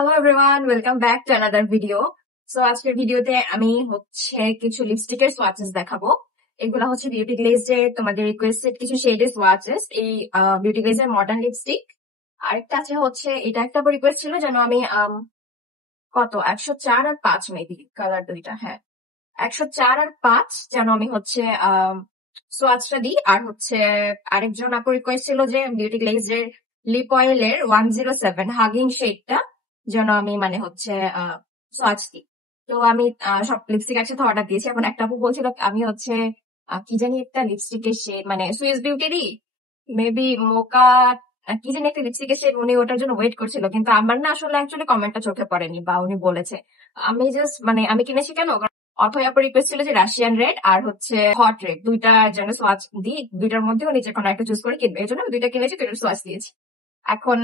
Hello everyone, welcome back to another video. So আজকের ভিডিওতে আমি কিছু লিপস্টিকের সোয়াচেস দেখাবো। এগুলা হচ্ছে বিউটি গ্লেজের তোমাদের রিকোয়েস্টেড কিছু শেডের সোয়াচেস। এই বিউটি গ্লেজের মডার্ন লিপস্টিক। আরেকটা আছে এটা একটা রিকোয়েস্ট ছিল যেন আমি 104 আর 5 মেবি কালার দুইটা, হ্যাঁ 104 আর 5 যেন আমি সোয়াচটা দিই। আর আরেকজন আপু রিকোয়েস্ট ছিল যে বিউটি গ্লেজের লিপ অয়েলের 107 হাগিং শেডটা যেন আমি সোয়াচ দিই। তো আমি সব লিপস্টিক একসাথে অর্ডার দিয়েছি। এখন একটা আপু বলছিল আমি কি জানি একটা লিপস্টিকের শেড মানে সুইস বিউটিরই মেবি মোকা কি জানি একটা লিপস্টিকের শেড, উনি ওটার জন্য ওয়েট করছিল, কিন্তু আমার না আসলে অ্যাকচুয়ালি কমেন্টটা চোখে পড়েনি বা উনি বলেছে। আমি জাস্ট আমি কিনেছি কেন, অথয় আপু রিকোয়েস্ট ছিল যে রাশিয়ান রেড আর হট রেড দুইটা যেন সোয়াচ দিই, দুইটার মধ্যে উনি যে কোনো একটা চুজ করে কিনবে, এই জন্য আমি দুইটা কিনেছি, দুইটা সোয়াচ দিয়েছি। এখন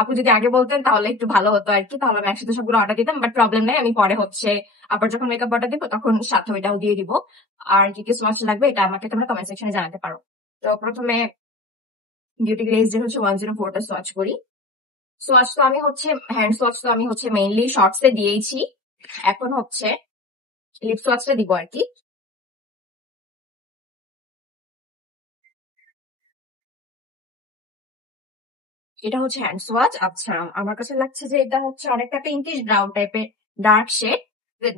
আপু যদি আগে বলতেন তাহলে একটু ভালো হতো আর কি, তাহলে আমি একসাথে সবগুলো অর্ডার দিতাম, বাট প্রবলেম নাই, আমি পরে আবার যখন মেকআপ অর্ডার দিব তখন সাথে ওইটাও দিয়ে দিব। আর কি কি সোয়াচ লাগবে এটা আমাকে তোমরা কমেন্ট সেকশনে জানাতে পারো। তো প্রথমে বিউটি গ্লেজের 104টা সোয়াচ করি। সোয়াচ তো আমি হ্যান্ড সোয়াচ তো আমি মেইনলি শর্টসে দিয়েইছি। এখন লিপ সোয়াচটা দিব আর কি। এটা হ্যান্ড সোয়াচ। আচ্ছা, আমার কাছে লাগছে যে এটা অনেকটা পিঙ্কিশ ব্রাউন টাইপের ডার্ক শেড।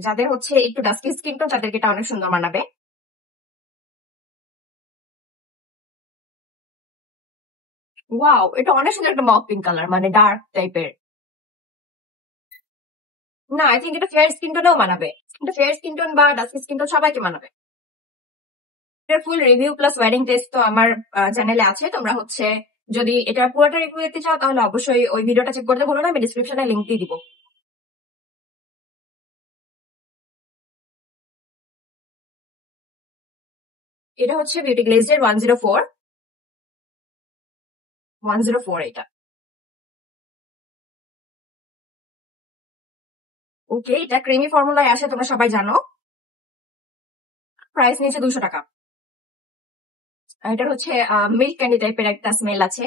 যাদের একটু ডাস্কি স্কিন টোন তাদেরকে এটা অনেক সুন্দর মানাবে। ওয়াও, এটা অনেক সুন্দর একটা মক পিঙ্ক কালার, মানে ডার্ক টাইপের। না, আই থিঙ্ক এটা ফেয়ার স্কিন টোনেও মানাবে। এটা ফেয়ার স্কিন টোন বা ডাস্কি স্কিন টোন সবাইকে মানাবে। এটার full review plus wearing test তো আমার চ্যানেলে আছে। তোমরা যদি এটা পুরোটা রিভিউ দিতে চাও তাহলে অবশ্যই ওই ভিডিওটা চেক করতে ভুলো না, আমি ডিসক্রিপশনে লিংক দিয়ে দিব। এটা বিউটি গ্লেজের 104 এটা। ওকে, এটা ক্রিমি ফর্মুলায় আসে, তোমরা সবাই জানো। প্রাইস নিয়েছে 200 টাকা। এটার মিল্ক ক্যান্ডি টাইপের একটা স্মেল আছে।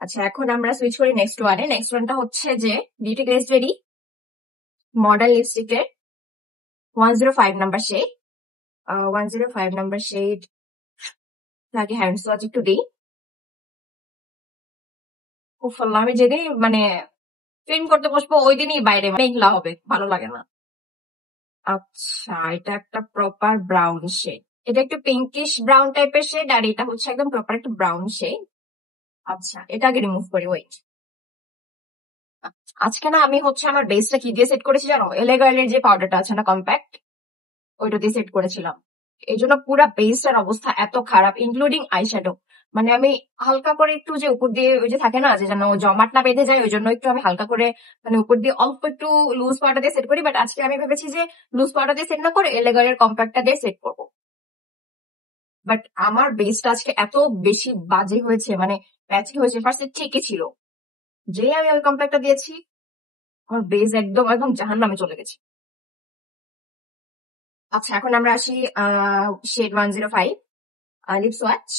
আচ্ছা, এখন আমরা সুইচ করি নেক্সট ওয়ানে। নেক্সট ওয়ানটা যে বিউটি গ্লেজেরই মডার্ন লিপস্টিকের 105 নাম্বার শেড। 105 নাম্বার শেড আগে হ্যান্ড সোয়াচ একটু দিই। উফাল্লাহ, আমি যেদিনই ক্লিন করতে বসবো ওই দিনই বাইরে মেঘলা হবে, ভালো লাগে না। আচ্ছা, এটা একটা প্রপার ব্রাউন শেড। এটা একটু পিঙ্কিশ ব্রাউন টাইপের শেড, আর এটা একদম প্রপার একটা ব্রাউন শেড। আচ্ছা, এটা আগে রিমুভ করি, ওয়েট। আজকে না আমি আমার বেসটা কি দিয়ে সেট করেছি জানো? এলেগার্লের যে পাউডারটা আছে না, কম্প্যাক্ট, ওইটা দিয়ে সেট করেছিলাম। এই জন্য পুরা বেসটার অবস্থা এত খারাপ, ইনক্লুডিং আইশ্যাডো। আমি হালকা করে একটু যে উপর দিয়ে ওই যে থাকে না যে যেন জমাট না বেঁধে যায়, ওই জন্য একটু আমি হালকা করে উপর দিয়ে অল্প একটু লুজ পাউডার দিয়ে সেট করি। বাট আজকে আমি ভেবেছি যে লুজ পাউডার দিয়ে সেট না করে এলেগার্লের কম্প্যাক্টটা দিয়ে সেট করবো। বাট আমার বেসটা আজকে এত বেশি বাজে হয়েছে, প্যাচি হয়েছে। ফার্স্টে ঠিকই ছিল, যে আমি ওই কম্প্যাক্টটা দিয়েছি আমার বেস একদম একদম জাহান্নামে চলে গেছে। আচ্ছা, এখন আমরা আসি শেড 105 লিপ সোয়াচ।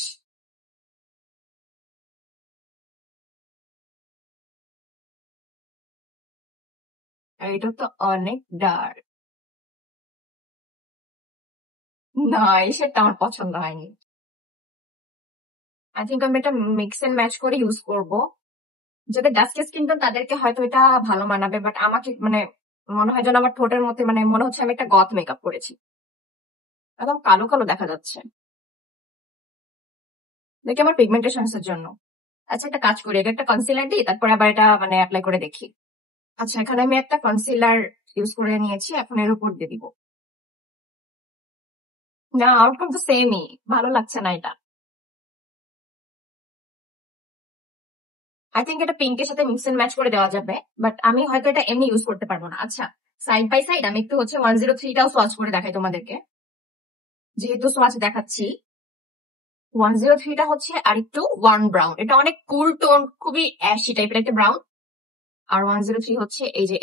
এটা তো অনেক ডার্ক। না, এই শেডটা আমার পছন্দ হয়নি। আই থিঙ্ক আমি এটা মিক্স এন্ড ম্যাচ করে ইউজ করব। যাদের ডাস্কি স্কিন টোন তাদেরকে হয়তো এটা ভালো মানাবে, বাট আমাকে মনে হয় যেন আমার ঠোঁটের মধ্যে মনে হচ্ছে আমি একটা গথ মেকআপ করেছি, একদম কালো কালো দেখা যাচ্ছে। দেখি আমার পিগমেন্টেশনস এর জন্য। আচ্ছা, একটা কাজ করি, একটা কনসিলার দিই, তারপরে আবার এটা অ্যাপ্লাই করে দেখি। আচ্ছা, এখানে আমি একটা কনসিলার ইউজ করে নিয়েছি, এখন এর উপর দিয়ে দিব। না, আউটকাম তো সেমই, ভালো লাগছে না এটা। আই থিঙ্ক এটা পিঙ্কের সাথে মিক্স এন্ড ম্যাচ করে দেওয়া যাবে, বাট আমি হয়তো এটা এমনি ইউজ করতে পারবো না। আচ্ছা, সাইড বাই সাইড আমি একটু 103টাও সোয়াচ করে দেখাই তোমাদেরকে, যেহেতু সোয়াচ দেখাচ্ছি। 103টা আর একটু ওয়ার্ম ব্রাউন, এটা অনেক কুল টোন, খুবই অ্যাশি টাইপের একটা ব্রাউন। আর 103 এই যে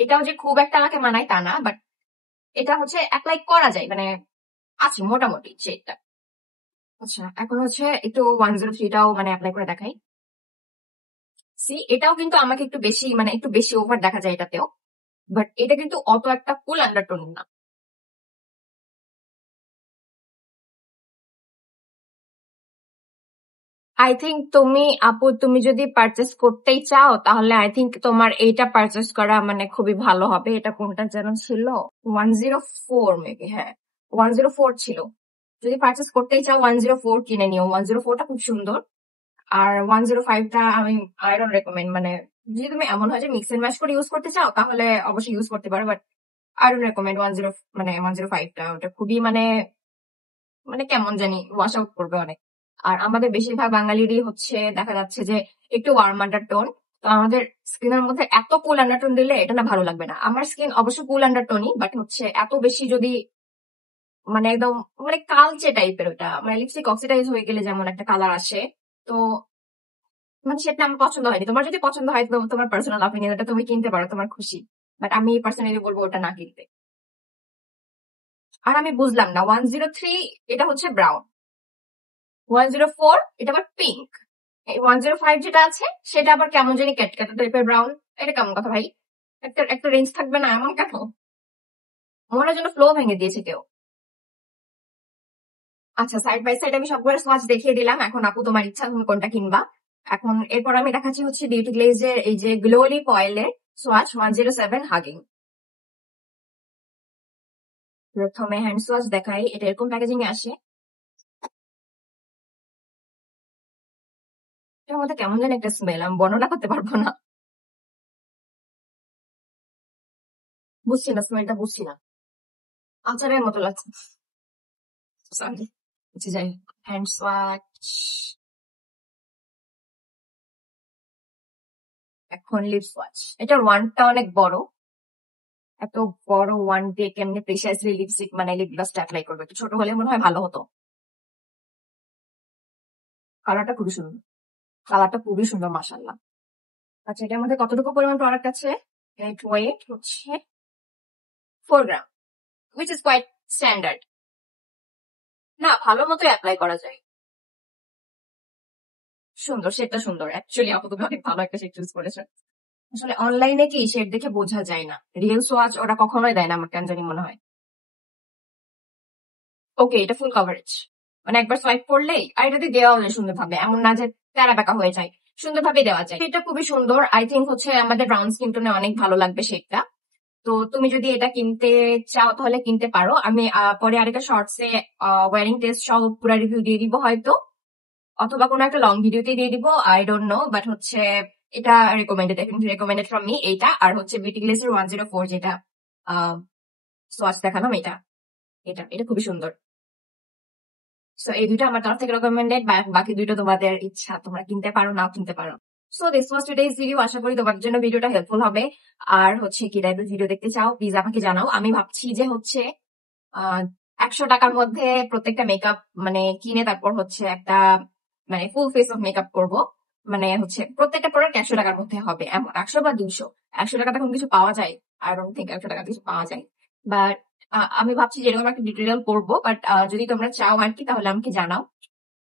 এটাও যে খুব একটা আমাকে মানায় তা না, বাট এটা অ্যাপ্লাই করা যায়, আছে মোটামুটি শেডটা। আচ্ছা, এখন একটু 103টাও অ্যাপ্লাই করে দেখাই। সি এটাও কিন্তু আমাকে একটু বেশি মানে একটু বেশি ওভার দেখা যায় এটাতেও, বাট এটা কিন্তু অত একটা ফুল আন্ডারটোন না। আই থিঙ্ক তুমি আপু তুমি যদি পারচেস করতেই চাও তাহলে আই থিঙ্ক তোমার এইটা পারচেস করা মানে খুবই ভালো হবে। এটা কোনটা যেন ছিল, 104 মেবি, হ্যাঁ 104 ছিল। যদি পারচেস করতেই চাও 104 কিনে নিও, 104টা খুব সুন্দর। আর 105টা আমি আই ডোন্ট রেকমেন্ড, মানে যদি তুমি এমন হয় যে মিক্স এন্ড ম্যাচ করে ইউজ করতে চাও তাহলে অবশ্যই ইউজ করতে পারো, বাট আই ডোন্ট রেকমেন্ড 105টা। ওটা খুবই মানে মানে কেমন জানি ওয়াশ আউট করবে অনেক। আর আমাদের বেশিরভাগ বাঙালিরই হচ্ছে দেখা যাচ্ছে যে একটু ওয়ার্ম আন্ডারটোন, তো আমাদের স্কিনের মধ্যে এত কুল আন্ডারটোন দিলে এটা না ভালো লাগবে না। আমার স্কিন অবশ্য কুল আন্ডারটোনই, বাট হচ্ছে এত বেশি যদি মানে একদম মানে কালচে টাইপের, ওটা মানে লিপস্টিক অক্সিডাইজ হয়ে গেলে যেমন একটা কালার আসে, তো মানে সেটা আমার পছন্দ হয়নি। তোমার যদি পছন্দ হয় তো তোমার পার্সোনাল অপিনিয়ন, এটা তুমি কিনতে পারো, তোমার খুশি, বাট আমি পার্সোনালি বলবো ওটা না কিনতে। আর আমি বুঝলাম না 103 এটা হচ্ছে ব্রাউন, 104 এটা আবার পিঙ্ক, এই 105 যেটা আছে সেটা আবার কেমন জানি ক্যাটক্যাটা টাইপের ব্রাউন। এটা কেমন কথা ভাই? একটা একটা রেঞ্জ থাকবে না এমন কেন? মনে হয় যেন ফ্লো ভেঙে দিয়েছে কেউ। আচ্ছা, সাইড বাই সাইড আমি সবগুলো সোয়াচ দেখিয়ে দিলাম, এখন আপু তোমার ইচ্ছা তুমি কোনটা কিনবা। এখন এরপর আমি দেখাচ্ছি হচ্ছে বিউটি গ্লেজের এই যে গ্লো লিপ অয়েলের সোয়াচ 107 হাগিং। প্রথমে হ্যান্ড সোয়াচ দেখাই, এটা এরকম প্যাকেজিং এ আসে। এটার মধ্যে কেমন যেন একটা স্মেল, আমি বর্ণনা করতে পারবো না, বুঝছি না স্মেলটা, বুঝছি না, আচারের মতো লাগছে, সরি। আচ্ছা যাই, হ্যান্ড সোয়াচ। এখন লিপ সোয়াচ, এটার ওয়ানটা অনেক বড়, এত বড় ওয়ান দিয়ে কেমনি প্রিসাইজলি লিপস্টিক মানে লিপ গ্লসটা অ্যাপ্লাই করবে, একটু ছোট হলে মনে হয় ভালো হতো। কালারটা খুবই সুন্দর, কালারটা খুবই সুন্দর মাশাআল্লাহ। আচ্ছা, এটার মধ্যে কতটুকু পরিমাণ প্রোডাক্ট আছে? এর ওয়েট হচ্ছে 4 গ্রাম, হুইচ ইজ কোয়াইট স্ট্যান্ডার্ড। না, ভালো মতো অ্যাপ্লাই করা যায়। সুন্দর, শেডটা সুন্দর অ্যাকচুয়ালি, আপু তুমি অনেক ভালো একটা শেড চুজ করেছো। আসলে অনলাইনে কি শেড দেখে বোঝা যায় না, রিয়েল সোয়াচ ওরা কখনোই দেয় না আমার কেন জানি মনে হয়। ওকে, এটা ফুল কভারেজ, মানে একবার সোয়াইপ করলেই, আর এটা দিয়ে দেওয়া হলে সুন্দর ভাবে, এমন না যে তেরা বেঁকা হয়ে যায়, সুন্দরভাবে দেওয়া যায়। এটা খুবই সুন্দর, আই থিঙ্ক হচ্ছে আমাদের ব্রাউন স্কিন টোনে অনেক ভালো লাগবে শেডটা। তো তুমি যদি এটা কিনতে চাও তাহলে কিনতে পারো। আমি পরে আরেকটা শর্টসে ওয়ারিং টেস্ট সহ পুরো রিভিউ দিয়ে দিব হয়তো, অথবা কোনো একটা লং ভিডিওতে দিয়ে দিব, আই ডোন্ট নো, বাট হচ্ছে এটা recommended, definitely recommended from me এইটা। আর হচ্ছে বিউটি গ্লেসের 104 যেটা সোয়াচ দেখালাম, এটা এটা এটা খুবই সুন্দর। সো এই দুইটা আমার তরফ থেকে রেকমেন্ডেড, বাকি দুইটা তোমাদের ইচ্ছা, তোমরা কিনতে পারো নাও কিনতে পারো। So this was today's video, আশা করি তোমার জন্য ভিডিওটা হেল্পফুল হবে। আর হচ্ছে কি টাইপের ভিডিও দেখতে চাও প্লিজ আমাকে জানাও। আমি ভাবছি যে হচ্ছে 100 টাকার মধ্যে প্রত্যেকটা মেকআপ মানে কিনে তারপর হচ্ছে একটা মানে ফুল ফেস অফ মেকআপ করব। মানে হচ্ছে প্রত্যেকটা প্রোডাক্ট 100 টাকার মধ্যে হবে, এমন 100 বা 200। 100 টাকা তখন কিছু পাওয়া যায়? আই ডোন্ট থিঙ্ক 100 টাকা কিছু পাওয়া যায়, বাট আমি ভাবছি যে এরকম একটা টিউটোরিয়াল করবো, বাট যদি তোমরা চাও আর কি তাহলে আমাকে জানাও।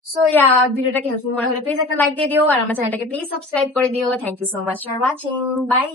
সো ইয়া, ভিডিওটাকে হেল্পফুল মনে হলে প্লিজ একটা লাইক দিয়ে দিও, আর আমার চ্যানেলটাকে প্লিজ সাবস্ক্রাইব করে দিও। Thank you so much for watching, by.